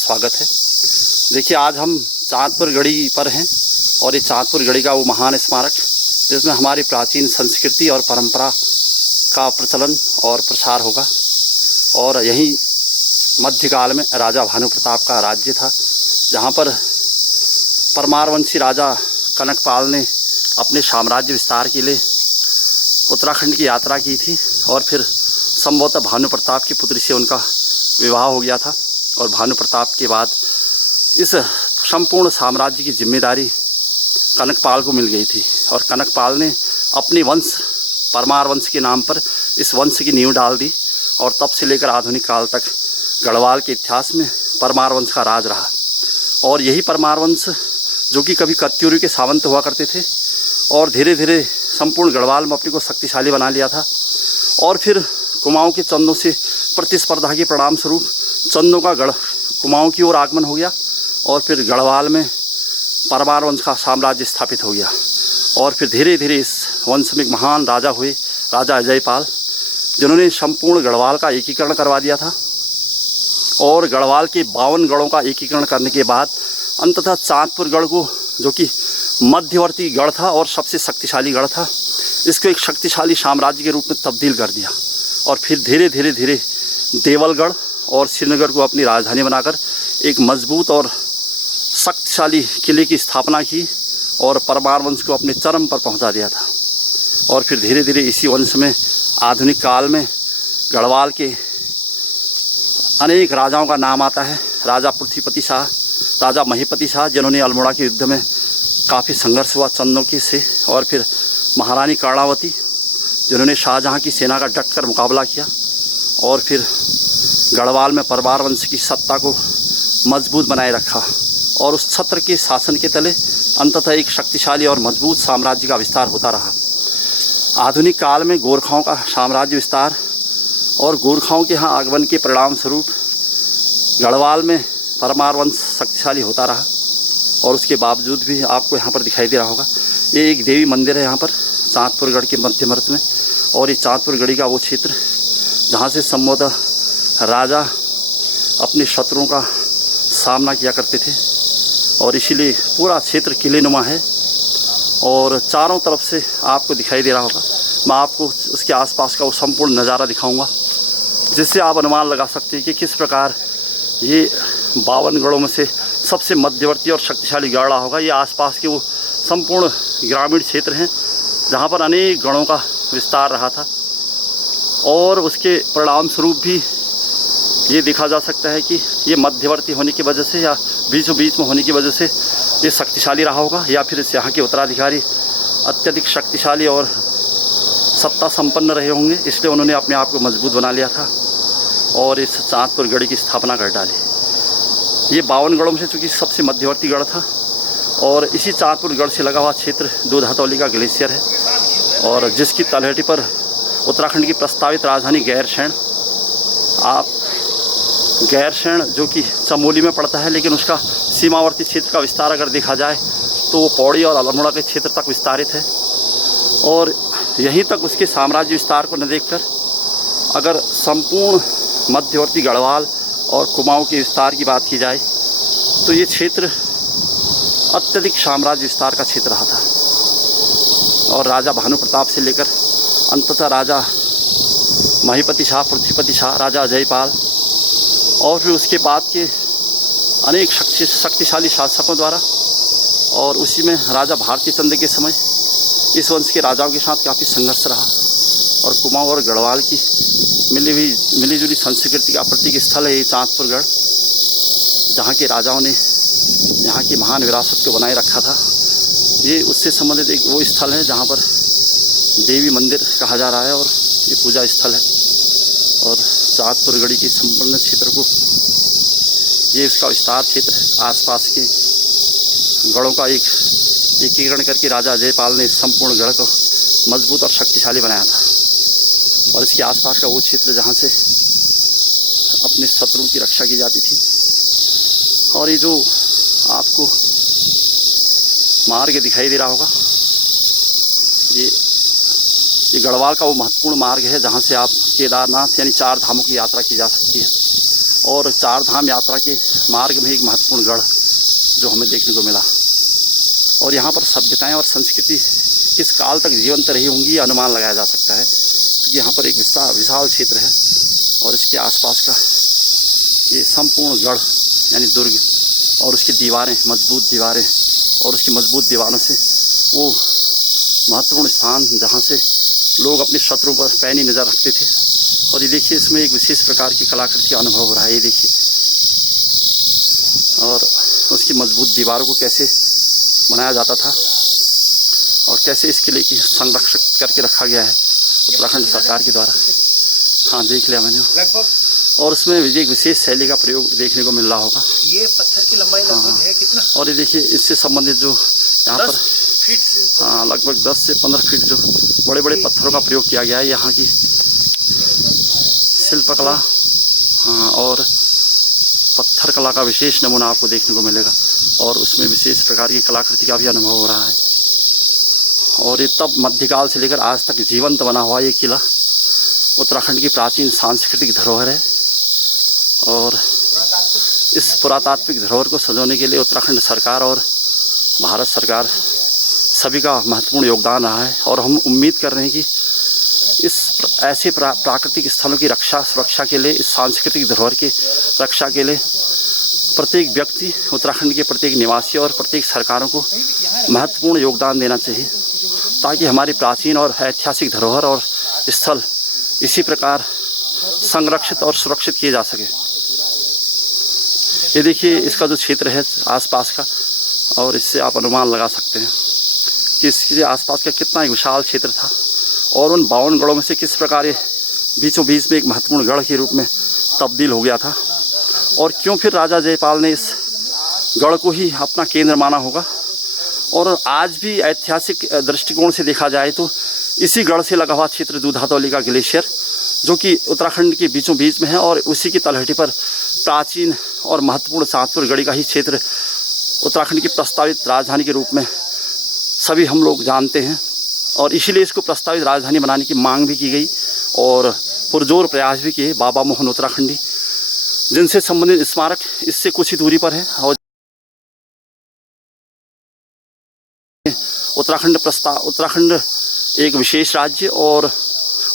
स्वागत है। देखिए, आज हम चाँदपुर गढ़ी पर हैं और ये चाँदपुर गढ़ी का वो महान स्मारक जिसमें हमारी प्राचीन संस्कृति और परंपरा का प्रचलन और प्रसार होगा। और यहीं मध्यकाल में राजा भानु प्रताप का राज्य था, जहाँ पर परमारवंशी राजा कनकपाल ने अपने साम्राज्य विस्तार के लिए उत्तराखंड की यात्रा की थी और फिर संभवतः भानु प्रताप की पुत्री से उनका विवाह हो गया था। और भानु प्रताप के बाद इस संपूर्ण साम्राज्य की जिम्मेदारी कनकपाल को मिल गई थी और कनकपाल ने अपने वंश परमार वंश के नाम पर इस वंश की नींव डाल दी। और तब से लेकर आधुनिक काल तक गढ़वाल के इतिहास में परमार वंश का राज रहा। और यही परमार वंश जो कि कभी कत्यूरी के सावंत हुआ करते थे और धीरे धीरे संपूर्ण गढ़वाल में अपने को शक्तिशाली बना लिया था। और फिर कुमाऊं के चंदों से प्रतिस्पर्धा के परिणाम स्वरूप चंदों का कुमाऊं की ओर आगमन हो गया और फिर गढ़वाल में परमार वंश का साम्राज्य स्थापित हो गया। और फिर धीरे धीरे इस वंश में एक महान राजा हुए, राजा अजयपाल, जिन्होंने संपूर्ण गढ़वाल का एकीकरण करवा दिया था। और गढ़वाल के 52 गढ़ों का एकीकरण करने के बाद अंततः चाँदपुर गढ़ को, जो कि मध्यवर्ती गढ़ था और सबसे शक्तिशाली गढ़ था, इसको एक शक्तिशाली साम्राज्य के रूप में तब्दील कर दिया। और फिर धीरे धीरे धीरे देवलगढ़ और श्रीनगर को अपनी राजधानी बनाकर एक मजबूत और शक्तिशाली किले की स्थापना की और परमार वंश को अपने चरम पर पहुंचा दिया था। और फिर धीरे धीरे इसी वंश में आधुनिक काल में गढ़वाल के अनेक राजाओं का नाम आता है। राजा पृथ्वीपति शाह, राजा महीपति शाह, जिन्होंने अल्मोड़ा के युद्ध में काफ़ी संघर्ष हुआ चंदों के से। और फिर महारानी कर्णावती, जिन्होंने शाहजहाँ की सेना का डटकर मुकाबला किया और फिर गढ़वाल में परमार वंश की सत्ता को मजबूत बनाए रखा। और उस छत्र के शासन के तले अंततः एक शक्तिशाली और मजबूत साम्राज्य का विस्तार होता रहा। आधुनिक काल में गोरखाओं का साम्राज्य विस्तार और गोरखाओं के यहाँ आगमन के परिणाम स्वरूप गढ़वाल में परमार वंश शक्तिशाली होता रहा। और उसके बावजूद भी आपको यहाँ पर दिखाई दे रहा होगा, ये एक देवी मंदिर है यहाँ पर चाँदपुर गढ़ के मध्यवर्त में। और ये चाँदपुर गढ़ी का वो क्षेत्र जहाँ से संभवतः राजा अपने शत्रुओं का सामना किया करते थे और इसीलिए पूरा क्षेत्र किलेनुमा है और चारों तरफ से आपको दिखाई दे रहा होगा। मैं आपको उसके आसपास का वो संपूर्ण नज़ारा दिखाऊंगा, जिससे आप अनुमान लगा सकते हैं कि किस प्रकार ये 52 गढ़ों में से सबसे मध्यवर्ती और शक्तिशाली गढ़ रहा होगा। ये आसपास के वो संपूर्ण ग्रामीण क्षेत्र हैं जहाँ पर अनेक गढ़ों का विस्तार रहा था। और उसके परिणाम स्वरूप भी ये देखा जा सकता है कि ये मध्यवर्ती होने की वजह से या बीचों बीच में होने की वजह से ये शक्तिशाली रहा होगा, या फिर इस यहाँ के उत्तराधिकारी अत्यधिक शक्तिशाली और सत्ता संपन्न रहे होंगे, इसलिए उन्होंने अपने आप को मजबूत बना लिया था और इस चाँदपुर गढ़ की स्थापना कर डाली। ये 52 गढ़ों में से चूँकि सबसे मध्यवर्ती गढ़ था और इसी चाँदपुर गढ़ से लगा हुआ क्षेत्र दूध हथौली का ग्लेशियर है और जिसकी तलहटी पर उत्तराखंड की प्रस्तावित राजधानी गैरसैंण, आप गैरसैंण जो कि चमोली में पड़ता है, लेकिन उसका सीमावर्ती क्षेत्र का विस्तार अगर देखा जाए तो वो पौड़ी और अल्मोड़ा के क्षेत्र तक विस्तारित है। और यहीं तक उसके साम्राज्य विस्तार को न देखकर अगर संपूर्ण मध्यवर्ती गढ़वाल और कुमाऊं के विस्तार की बात की जाए तो ये क्षेत्र अत्यधिक साम्राज्य विस्तार का क्षेत्र रहा था। और राजा भानु प्रताप से लेकर अंततः राजा महीपति शाह, पृथ्वीपति शाह, राजा अजयपाल और फिर उसके बाद के अनेक शक्तिशाली शासकों द्वारा और उसी में राजा भारती चंद्र के समय इस वंश के राजाओं के साथ काफ़ी संघर्ष रहा। और कुमाऊं और गढ़वाल की मिलीजुली संस्कृति का प्रतीक स्थल है ये चाँदपुर गढ़, जहाँ के राजाओं ने यहाँ की महान विरासत को बनाए रखा था। ये उससे संबंधित एक वो स्थल है जहाँ पर देवी मंदिर कहा जा रहा है और ये पूजा स्थल है। और चाँदपुर गढ़ी के संपूर्ण क्षेत्र को ये उसका विस्तार क्षेत्र है। आसपास के गढ़ों का एक एकीकरण करके राजा अजयपाल ने संपूर्ण गढ़ को मजबूत और शक्तिशाली बनाया था। और इसके आसपास का वो क्षेत्र जहाँ से अपने शत्रुओं की रक्षा की जाती थी। और ये जो आपको मार्ग दिखाई दे रहा होगा, ये गढ़वाल का वो महत्वपूर्ण मार्ग है जहाँ से आप केदारनाथ यानी 4 धामों की यात्रा की जा सकती है। और 4 धाम यात्रा के मार्ग में एक महत्वपूर्ण गढ़ जो हमें देखने को मिला। और यहाँ पर सभ्यताएं और संस्कृति किस काल तक जीवंत रही होंगी ये अनुमान लगाया जा सकता है, क्योंकि यहाँ पर एक विशाल क्षेत्र है और इसके आसपास का ये संपूर्ण गढ़ यानी दुर्ग और उसकी दीवारें, मजबूत दीवारें और उसकी मजबूत दीवारों से वो महत्वपूर्ण स्थान जहाँ से लोग अपने शत्रुओं पर पैनी नज़र रखते थे। और ये देखिए, इसमें एक विशेष प्रकार की कलाकृति का अनुभव हो रहा है, ये देखिए। और उसकी मजबूत दीवारों को कैसे बनाया जाता था और कैसे इस किले की संरक्षित करके रखा गया है उत्तराखंड सरकार के द्वारा। हाँ, देख लिया मैंने। लगभग और उसमें एक विशेष शैली का प्रयोग देखने को मिल रहा होगा। ये पत्थर की लंबाई लगभग है कितना? और ये देखिए, इससे संबंधित जो यहाँ पर 10 फीट हाँ लगभग 10 से 15 फीट जो बड़े बड़े पत्थरों का प्रयोग किया गया है। यहाँ की शिल्पकला और पत्थर कला का विशेष नमूना आपको देखने को मिलेगा और उसमें विशेष प्रकार की कलाकृति का भी अनुभव हो रहा है। और ये तब मध्यकाल से लेकर आज तक जीवंत बना हुआ ये किला उत्तराखंड की प्राचीन सांस्कृतिक धरोहर है। और इस पुरातात्विक धरोहर को सजोने के लिए उत्तराखंड सरकार और भारत सरकार सभी का महत्वपूर्ण योगदान रहा है। और हम उम्मीद कर रहे हैं कि इस ऐसे प्राकृतिक स्थलों की रक्षा सुरक्षा के लिए, इस सांस्कृतिक धरोहर की रक्षा के लिए प्रत्येक व्यक्ति, उत्तराखंड के प्रत्येक निवासी और प्रत्येक सरकारों को महत्वपूर्ण योगदान देना चाहिए, ताकि हमारी प्राचीन और ऐतिहासिक धरोहर और स्थल इसी प्रकार संरक्षित और सुरक्षित किए जा सके। ये देखिए, इसका जो क्षेत्र है आसपास का, और इससे आप अनुमान लगा सकते हैं कि इसके आसपास का कितना एक विशाल क्षेत्र था और उन 52 गढ़ों में से किस प्रकार ये बीचों बीच में एक महत्वपूर्ण गढ़ के रूप में तब्दील हो गया था। और क्यों फिर राजा जयपाल ने इस गढ़ को ही अपना केंद्र माना होगा। और आज भी ऐतिहासिक दृष्टिकोण से देखा जाए तो इसी गढ़ से लगा हुआ क्षेत्र दूधातौली का ग्लेशियर, जो कि उत्तराखंड के बीचों बीच में है, और उसी की तलहटी पर प्राचीन और महत्वपूर्ण चाँदपुर गढ़ी का ही क्षेत्र उत्तराखंड की प्रस्तावित राजधानी के रूप में सभी हम लोग जानते हैं। और इसीलिए इसको प्रस्तावित राजधानी बनाने की मांग भी की गई और पुरजोर प्रयास भी किए बाबा मोहन उत्तराखंडी, जिनसे संबंधित स्मारक इससे कुछ ही दूरी पर है। और उत्तराखंड एक विशेष राज्य और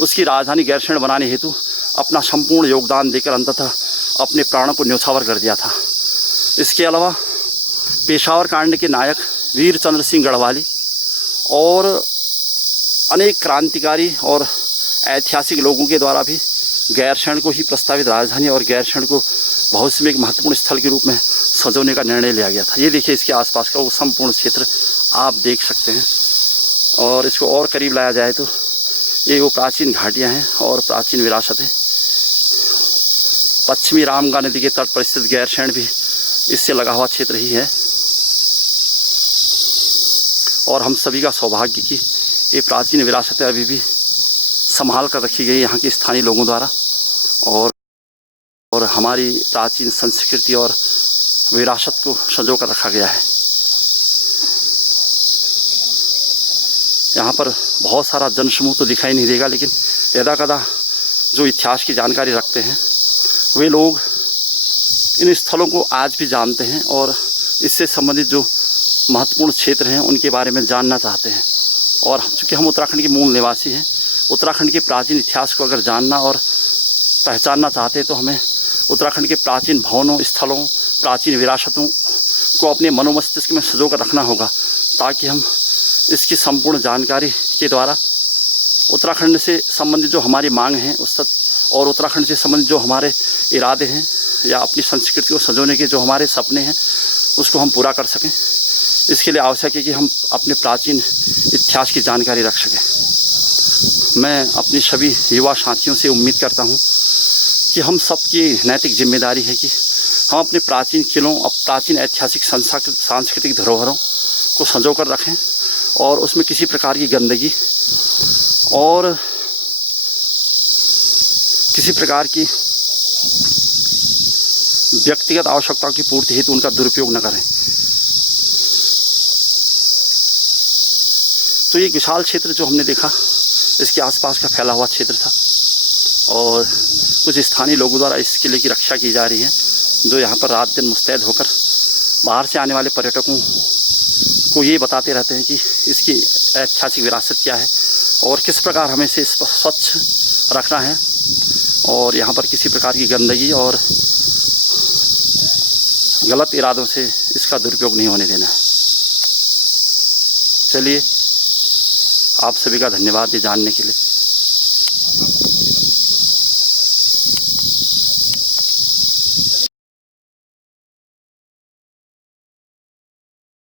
उसकी राजधानी गैरसैंण बनाने हेतु अपना संपूर्ण योगदान देकर अंततः अपने प्राणों को न्यौछावर कर दिया था। इसके अलावा पेशावर कांड के नायक वीर चंद्र सिंह गढ़वाली और अनेक क्रांतिकारी और ऐतिहासिक लोगों के द्वारा भी गैरसैंण को ही प्रस्तावित राजधानी और गैरसैंण को भविष्य में एक महत्वपूर्ण स्थल के रूप में सजोने का निर्णय लिया गया था। ये देखिए, इसके आसपास का वो संपूर्ण क्षेत्र आप देख सकते हैं। और इसको और करीब लाया जाए तो ये वो प्राचीन घाटियाँ हैं और प्राचीन विरासत है। पश्चिमी रामगंगा नदी के तट पर स्थित गैरसैंण भी इससे लगा हुआ क्षेत्र ही है। और हम सभी का सौभाग्य कि ये प्राचीन विरासतें अभी भी संभाल कर रखी गई यहाँ के स्थानीय लोगों द्वारा, और हमारी प्राचीन संस्कृति और विरासत को संजो कर रखा गया है। यहाँ पर बहुत सारा जनसमूह तो दिखाई नहीं देगा, लेकिन यदाकदा जो इतिहास की जानकारी रखते हैं वे लोग इन स्थलों को आज भी जानते हैं और इससे संबंधित जो महत्वपूर्ण क्षेत्र हैं उनके बारे में जानना चाहते हैं। और चूँकि हम उत्तराखंड के मूल निवासी हैं, उत्तराखंड के प्राचीन इतिहास को अगर जानना और पहचानना चाहते हैं तो हमें उत्तराखंड के प्राचीन भवनों, स्थलों, प्राचीन विरासतों को अपने मनोमस्तिष्क में सजो कर रखना होगा, ताकि हम इसकी संपूर्ण जानकारी के द्वारा उत्तराखंड से संबंधित जो हमारी मांग हैं उस तक, और उत्तराखंड से संबंधित जो हमारे इरादे हैं या अपनी संस्कृति को सजोने के जो हमारे सपने हैं उसको हम पूरा कर सकें। इसके लिए आवश्यक है कि हम अपने प्राचीन इतिहास की जानकारी रख सकें। मैं अपनी सभी युवा साथियों से उम्मीद करता हूं कि हम सबकी नैतिक जिम्मेदारी है कि हम अपने प्राचीन किलों, प्राचीन ऐतिहासिक सांस्कृतिक धरोहरों को संजो कर रखें और उसमें किसी प्रकार की गंदगी और किसी प्रकार की व्यक्तिगत आवश्यकताओं की पूर्ति हेतु उनका दुरुपयोग न करें। तो ये विशाल क्षेत्र जो हमने देखा, इसके आसपास का फैला हुआ क्षेत्र था और कुछ स्थानीय लोगों द्वारा इस किले की रक्षा की जा रही है, जो यहाँ पर रात दिन मुस्तैद होकर बाहर से आने वाले पर्यटकों को ये बताते रहते हैं कि इसकी ऐतिहासिक विरासत क्या है और किस प्रकार हमें इसे स्वच्छ रखना है और यहाँ पर किसी प्रकार की गंदगी और गलत इरादों से इसका दुरुपयोग नहीं होने देना है। चलिए, आप सभी का धन्यवाद ये जानने के लिए।